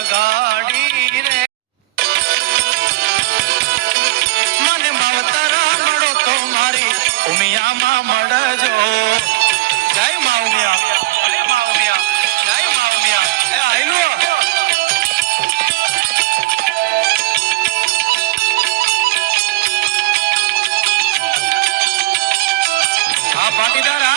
લગાડી રે મને માવતરા મળો તો મારી ઉમિયામાં મળજો જય મા ઉમિયા જય મા ઉમિયા જય મા ઉમિયા એ આયલો આ પાટીદાર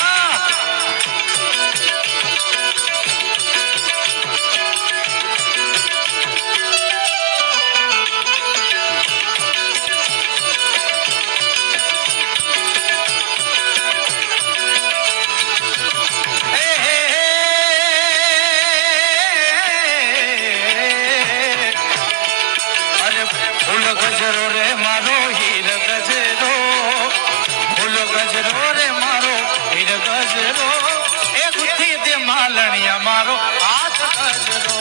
ગજરો રે મારો હીર ગજરો ફૂલ ગજરો રે મારો હીર ગજરો એ ગુથી દે માલણિયા મારો હાથ ગજરો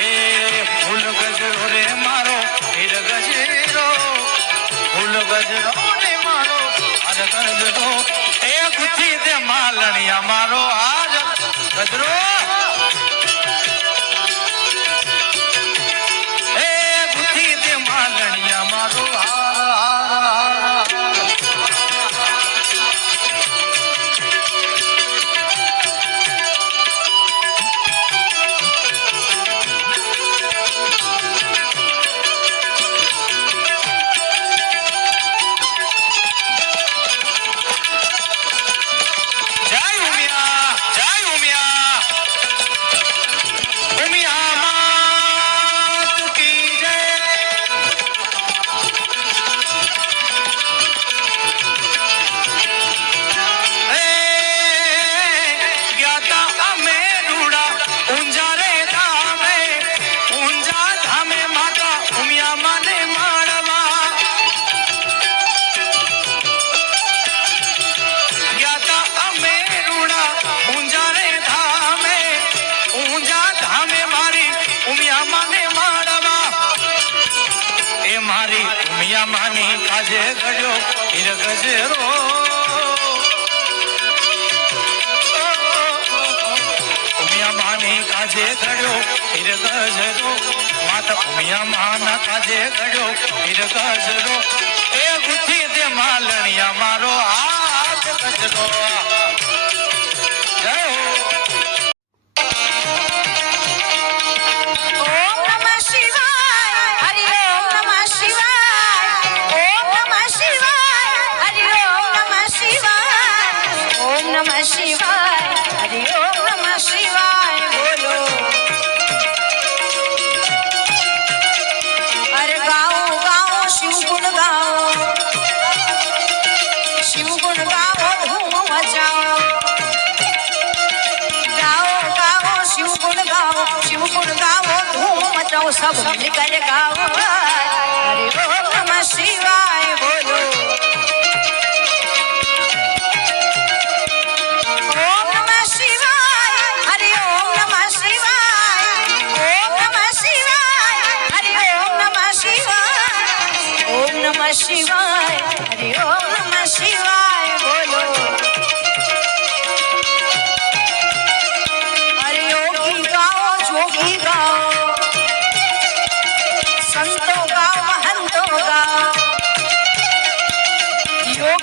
એ ફૂલ ગજરો રે મારો હીર ગજરો ફૂલ ગજરો રે મારો હાથ ગજરો એ ગુથી દે માલણિયા મારો આજ ગજરો એ ગુથી દે માલણિયા મારો મારી ઉમિયા માની કાજે ગડ્યો હીર ગજરો ઉમિયા માની કાજે ગડ્યો હીર ગજરો માતા ઉમિયા માના કાજે ગડ્યો હીર ગજરો એ ગુથી દે માલણિયા મારો હાથ ગજરો જય હો નમઃ શિવાય હરિ ઓમ નમઃ શિવાય બોલો અરે ગાઓ ગાઓ શિવ ગુણ ગાઓ ધૂમ મચાઓ ગાઓ ગાઓ શિવ ગુણ ગાઓ ધૂમ મચાઓ સબ મિલકર ગાઓ હરિ ઓમ નમઃ શિવાય બોલો નમઃ શિવાય હરિ ઓમ નમઃ શિવાય બોલો હરિ યોગી ગાઓ જોગી ગાઓ સંતો ગાઓ મહંતો ગાઓ યોગી